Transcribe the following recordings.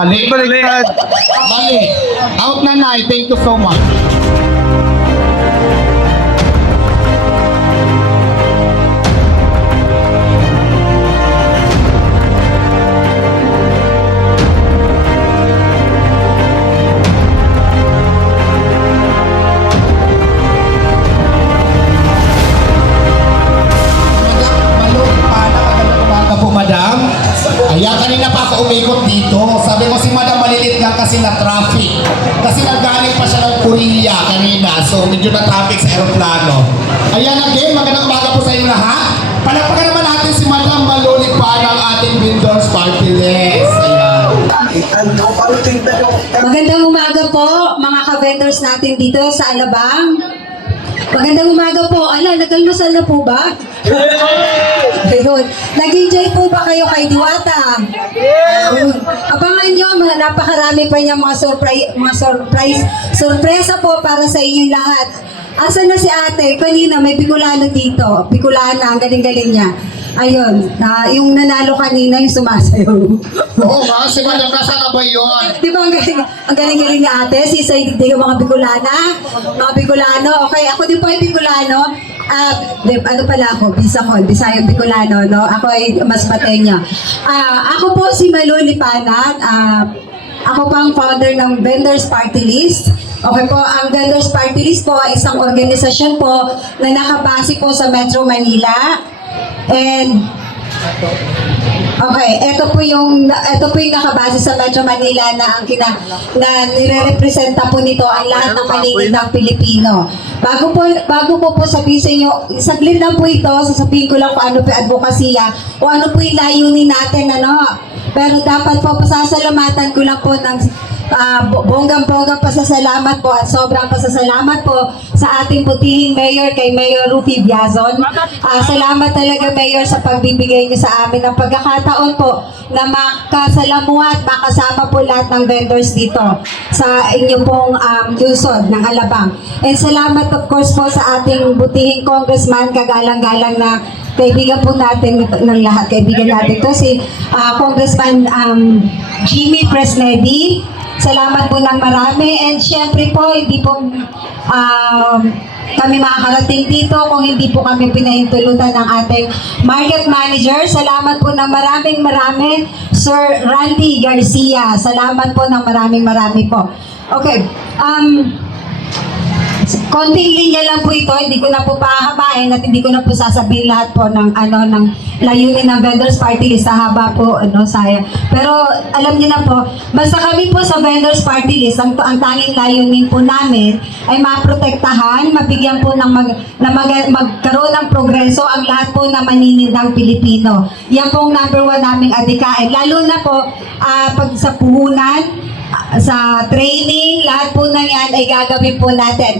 Mali. Baliktad. Mali. Out na na. Thank you so much. Madam, ayan, kanina pa ako umikot dito. Sabi ko si Madam malilit lang kasi na traffic. Kasi naggaling pa siya ng Korea kanina. So medyo na traffic sa aeroplano. Ayan again, magandang umaga po sa inyo lahat. Palakpakan naman natin si Madam Malulit pa ng ating vendors party list. Ayan. Magandang umaga po mga ka-vendors natin dito sa Alabang. Magandang umaga po. Ala, nag-almusal na po ba? Ayun. Nag-enjoy po ba kayo kay Diwata? Ayun. Abangan nyo, napakarami pa niya sorpresa po para sa inyong lahat. Asan na si ate? Kanina may Bicolano dito. Bicolana, ang galing-galing niya. Ayun, yung nanalo kanina yung sumasayaw. Oo nga, si Madam kasama ba yun? Di ba ang galing-galing ni ate? Si Said, di mga Bicolana, mga Bicolano. Okay, ako din po ay Bicolano. Ano pala ako? Bisayang Bicolano, no? Ako ay mas Matenya. Ako po si Maluli Panat. Ako po ang founder ng Vendors Party List. Okay po, ang Vendors Party List po ay isang organisasyon po na nakabase po sa Metro Manila. And okay, ito po yung nakabase sa Metro Manila na nire-representa po nito ang lahat ng paninindang Pilipino. Bago ko po sabihin sa inyo, saglit lang po ito, sasabihin ko lang kung ano po yung advokasya o ano po yung layunin natin, ano. Pero dapat po pasasalamatan ko lang po ng bonggang-bonggang pasasalamat po at sobrang pasasalamat po sa ating putihing mayor, kay Mayor Rufi Biazon. Salamat talaga, Mayor, sa pagbibigay niyo sa amin ng pagkakataon po na makasalamuha at makasama po lahat ng vendors dito sa inyong pong Luzon ng Alabang. And salamat of course po sa ating butihing congressman, kagalang-galang na kaibigan po natin ng lahat, kaibigan natin to si Congressman Jimmy Presnedi. Salamat po ng marami, and syempre po hindi po kami makakarating dito kung hindi po kami pinahintulutan ng ating market manager. Salamat po ng marami, Sir Randy Garcia. Salamat po ng marami po. Okay, konting linya lang po ito, hindi ko na po pahabain at hindi ko na po sasabihin lahat po ng layunin ng Vendors Party List, haba po, sayang. Pero alam niyo na po, basta kami po sa Vendors Party List, ang tanging layunin po namin ay maprotektahan, mabigyan po ng magkaroon ng progreso ang lahat po na maninindang Pilipino. Yan po ang number 1 naming adikain. Lalo na po pag sa puhunan, sa training, lahat po na yan ay gagawin po natin.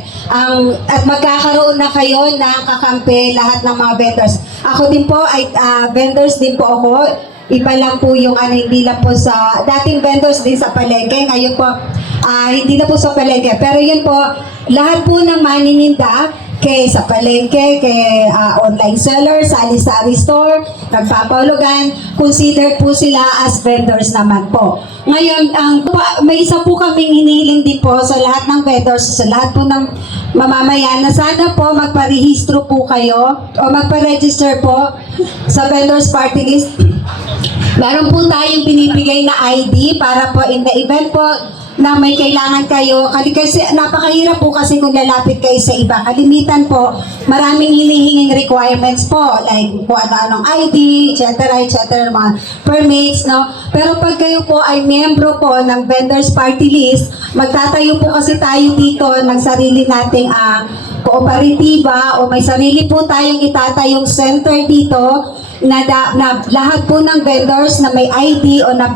At magkakaroon na kayo ng kakampi lahat ng mga vendors. Ako din po ay vendors din po ako. Iba lang po yung hindi lang po sa dating vendors din sa palengke. Ngayon po hindi na po sa palengke. Pero yun po, lahat po ng manininda sa palengke, online seller, sa sari-sari store, nagpapahulugan, consider po sila as vendors naman po. Ngayon, may isa po kaming hinihiling din po sa lahat ng vendors, sa lahat po ng mamamayan, na sana po magparehistro po kayo o magpa-register po sa Vendors Party List. Meron po tayong binibigay na ID para po in the event po na may kailangan kayo, kasi napakahirap po kasi kung lalapit kayo sa iba. Kalimitan po, maraming hinihinging requirements po, like kung ano-anong ID, etc., mga permits, no? Pero pag kayo po ay miyembro po ng Vendors Party List, magtatayo po kasi tayo dito ng sarili nating kooperatiba o may sarili po tayong itatayong center dito na lahat po ng vendors na may ID o na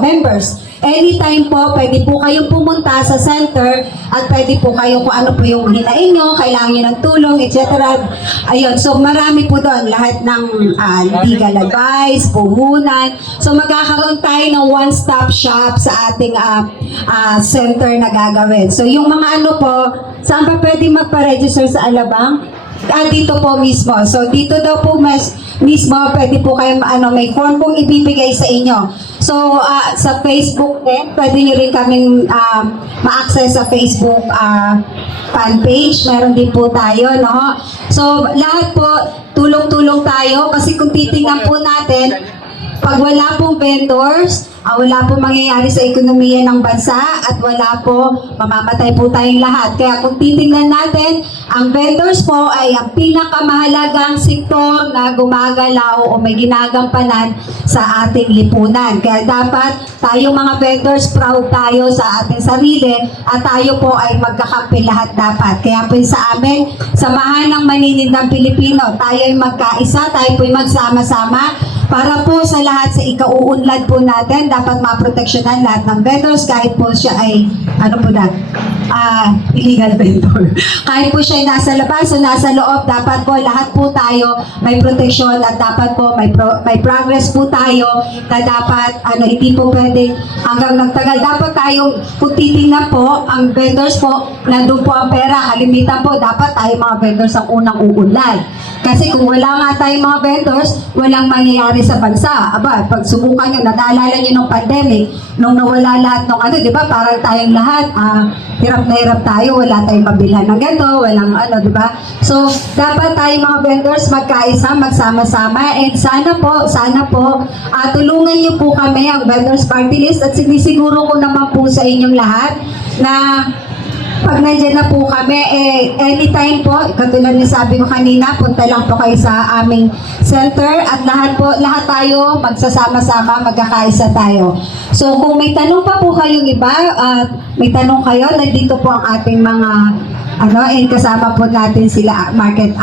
members. Anytime po, pwede po kayong pumunta sa center at pwede po kayo kung ano po yung hinain nyo, kailangan nyo ng tulong, etc. Ayun, so marami po doon, lahat ng legal advice, puhunan. So magkakaroon tayo ng one-stop shop sa ating center na gagawin. So yung mga po, saan pa pwede magpa-register sa Alabang? dito po mismo. So dito daw po mismo, pwede po kayo, may form pong ibibigay sa inyo. So sa Facebook din, pwede nyo rin kaming ma-access sa Facebook fan page. Meron din po tayo, no? So lahat po, tulong-tulong tayo kasi kung titingnan po natin, pag wala pong vendors, wala po mangyayari sa ekonomiya ng bansa at wala po, mamamatay po tayong lahat. Kaya kung titingnan natin, ang vendors po ay ang pinakamahalagang sektor na gumagalaw o may ginagampanan sa ating lipunan. Kaya dapat tayong mga vendors, proud tayo sa ating sarili at tayo po ay magkakampi lahat dapat. Kaya po sa amin, samahan ng maninindang Pilipino, tayo ay magkaisa, tayo po ay magsama-sama para po sa lahat sa ikauunlad po natin, dapat maproteksyonan lahat ng vendors kahit po siya ay, illegal vendor. Kahit po siya ay nasa labas o nasa loob, dapat po lahat po tayo may proteksyon at dapat po may progress po tayo na dapat hindi po pwedeng hanggang nagtagal. Dapat tayong, kung titingnan po, ang vendors po, nandun po ang pera, kalimitan po, dapat tayo mga vendors ang unang uunlad. Kasi kung wala nga tayong mga vendors, walang mangyayari sa bansa. Aba, pag subukan nyo, nadaalala nyo ng pandemic, nung nawala lahat ng di ba, parang tayong lahat, hirap na hirap tayo, wala tayong mabilhan ng ganito, walang di ba? So, dapat tayong mga vendors magkaisa, magsama-sama, and sana po, tulungan nyo po kami, ang Vendors Party List, at sinisiguro ko naman po sa inyong lahat na pag nandiyan na po kami, anytime po, katulad ng sabi ko kanina, punta lang po kayo sa aming center at lahat tayo magsasama-sama, magkakaisa tayo. So kung may tanong pa po kayong iba, may tanong kayo, nandito po ang ating mga, and kasama po natin sila, market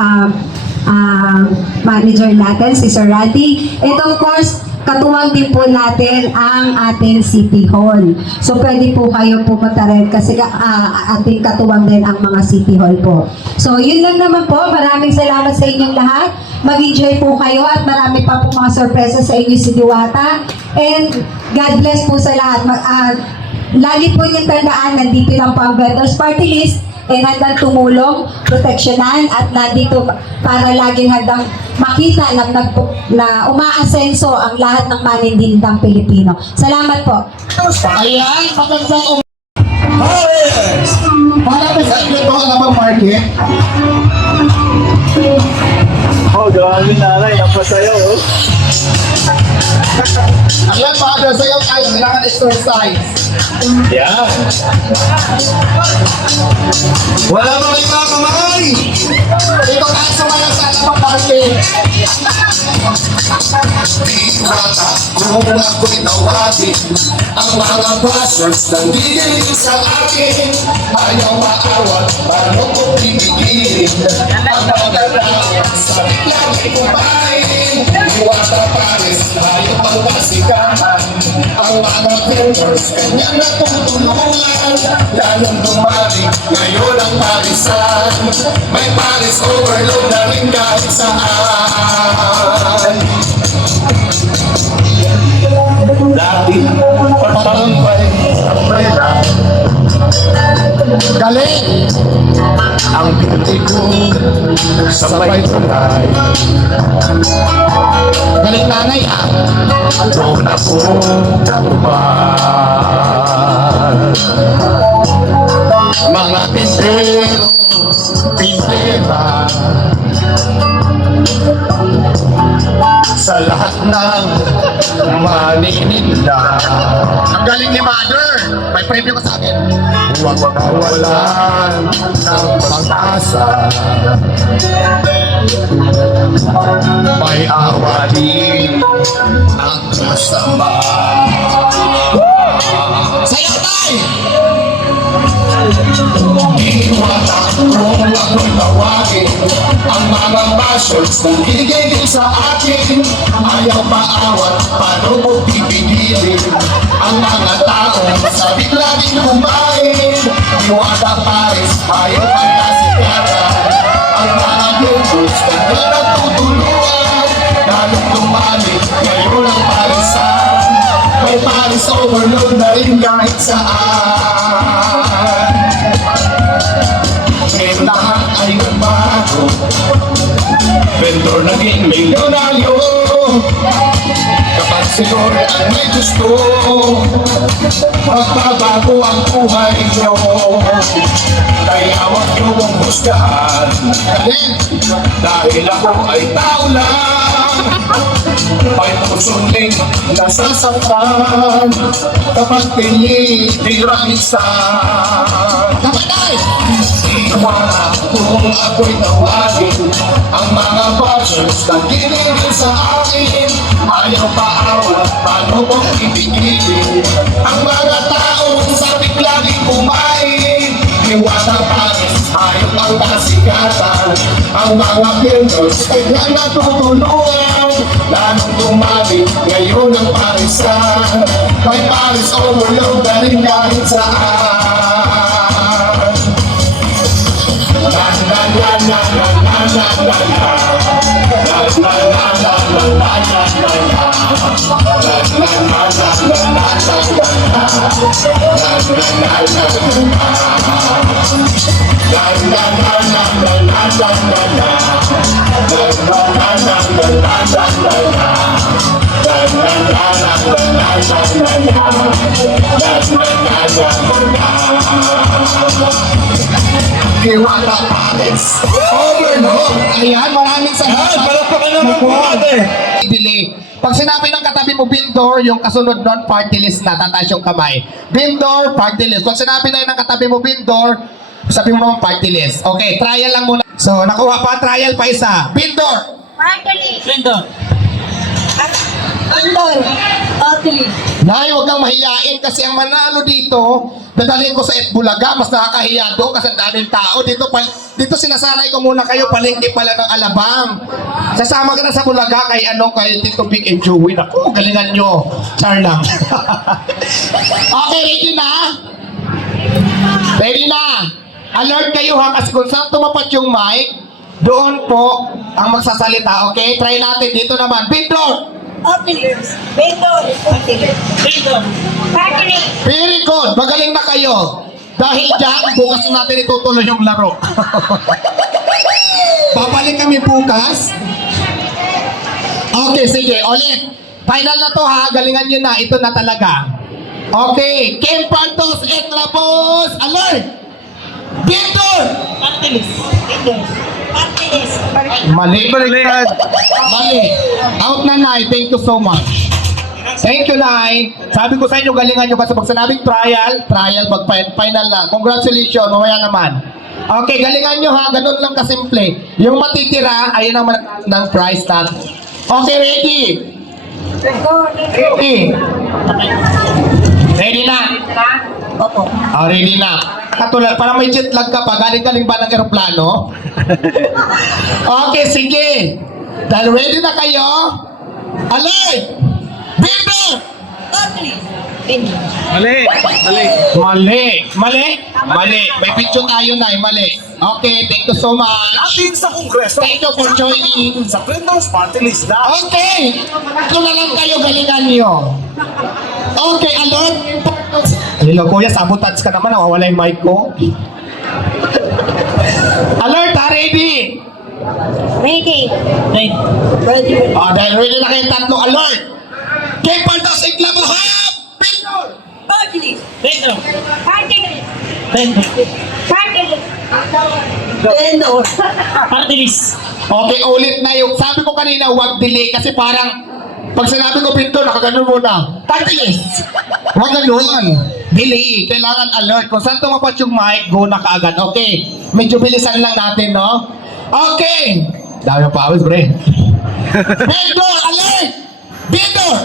manager natin, si Sir Randy. Ito of course, katuwang din po natin ang ating City Hall. So, pwede po kayo pumunta rin kasi ating katuwang din ang mga City Hall po. So, yun lang naman po. Maraming salamat sa inyong lahat. Mag-enjoy po kayo at marami pa po mga sorpresa sa inyo si Diwata. And God bless po sa lahat. Lagi po niyong tandaan, nandito lang po ang Vendors Party List. Handang tumulong, proteksyonan at nandito para laging handang makita na umaasenso ang lahat ng manindindang Pilipino. Salamat po. Ayan, magandang Marami sa inyo ito, alam ang market? Grabe nanay, ang pasayaw, Ayan, mga sayaw tayo, kailangan exercise. Yeah. Wala ba kayo mga kamay? Ikaw tayo sumaya sa alam ang market. Diwata, kung ako'y tawagin, ang mga bastards nandigil sa akin. Ayaw maawat, paano ko pipigilin ang mga tao sa biglang kumain. Diwata Paris, tayo pagkasikahan, ang mga vendors kanya natutulungan. Lalong dumali, ngayon ang parisan, may Paris overload na rin kahit saan. Dati, patampay sa pera, Galing! ang pinti ko sabay tulay. Galing nanay ah. Doon ako nakuman. Mga pintero, pintera, sa lahat ng maninila. Ang galing ni Mother. May preview ko sa akin. Huwag kawalan ng pag-asa. May awa din ang kasama. Sayaw tayo! Diwata, kung ako'y tawagin, ang mga bastards na gigigil sa akin. Ayaw maawat, paano mo pipigilin ang mga tao sa biglang kumain. Diwata Paris, ayaw pagkasikatan, ang mga vendors kanya natutulungan. Lalong dumali, ngayon ang parisan, may Paris overload na rin kahit saan. Ngayon lahat ay nagbago, vendor naging milyonaryo. Kapag si Lord ang may gusto, magbabago ang buhay nyo. Kaya huwag nyo mong husgahan, dahil ako ay tao lang. May pusong ding nasasaktan kapag tinitira isa. Iwan kung ako'y tawagin ang mga bashers na ginigil sa akin. Ayaw paawat, paano kong ibigilin ang mga taong sabik laging kumain. Iwata pares, ayaw ang kasikatan. Ang mga builders kaya natutulungan. Lalong dumami ngayon ang parisan. May paris overload na rin kahit saan. La la la la la la la la la. La la la la la la la la la. La la la la la la la la. La la la la la la. La la la la la la la la. La la la la la la la la. La la la la la la la la. La la la la la. Iwata Paris. Overload. Ayan, maraming salamat. Palakpakan naman po natin. Delay. Pag sinabi ng katabi mo, Bindor, yung kasunod nun, party list na, tataas yung kamay. Bindor, party list. Pag sinabi na yun ng katabi mo, Bindor, sabi mo naman party list. Okay, trial lang muna. So, nakuha pa, trial pa isa. Bindor! Bendor. Totally. Nay, huwag kang mahiyain kasi ang manalo dito, dadalhin ko sa Bulaga, mas nakakahiya doon kasi ang daming tao. Dito sinasanay ko muna kayo, palengke pala ng Alabang. Sasama ka na sa Bulaga kay Tito Big and Joey. Naku, galingan nyo. Char lang. Okay, ready na? Ready na? Alert kayo ha, kasi kung saan tumapat yung mic, doon po ang magsasalita. Okay, try natin dito naman. Bindor! Very good. Magaling na kayo. Dahil dyan, bukas natin itutuloy yung laro. Babalik kami bukas. Okay, sige. Ulit. Final na to ha. Galingan nyo na. Ito na talaga. Okay. Kim Pantos et Labos. Alert! Bindor! Mali. Baliktad. Mali. Out na, Nay. Thank you so much. Thank you, Nay. Sabi ko sa inyo, galingan nyo kasi pag sinabing trial, final na. Congratulations, mamaya naman. Okay, galingan nyo ha. Ganun lang kasimple. Yung matitira, ayun ang ng prize natin. Okay, ready? Ready? Ready na? Opo. Oh, ready na. Katulad, para may jet lag ka pa, galing-galing ba ng aeroplano? Okay, sige. Dahil ready na kayo, alert! Bindor! Mali. Mali. Mali. Mali? Mali. May picture tayo na, mali. Okay, thank you so much. Atin sa Kongreso. Thank you for joining. Sa Vendors Party List na. Okay! Ito na lang kayo, galingan nyo. Okay, alert! Hello, kuya, sabotage ka naman, nawawala yung mic ko. Alert, ha, ready? Ready. Oh, dahil ready na kayong tatlo, alert! Kay Pantos Iklabo, hap! Bindor! Okay, ulit na yung sabi ko kanina, huwag delay kasi parang pag sinabi ko pinto, nakaganon muna. Tatilis! Huwag ganun. Delay. Kailangan alert. Kung saan tumapat yung mic, go na kaagad. Okay. Medyo bilisan lang natin, no? Okay. Dami pa awis, bre. Bindor! Alert! Bindor!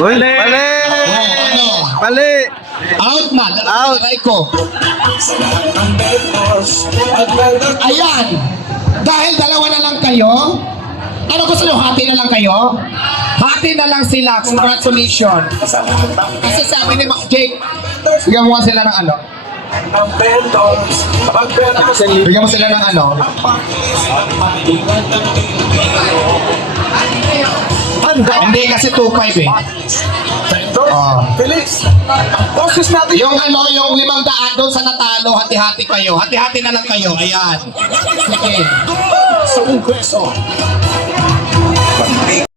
Mali. Ano? Mali. Out na. Out. Aray ko. Ayan. Dahil dalawa na lang kayo, ano gusto nyo? Hati na lang kayo? Hati na lang sila. Congratulations. Kasi sabi ni Jake, bigyan mo nga sila ng ano? Bigyan mo sila ng ano? Hindi kasi 2.5 eh. Oh. Felix, boses natin. Yung ano, yung 500 doon sa natalo, hati-hati kayo. Hati-hati na lang kayo. Ayan. Sige. Sa kongreso.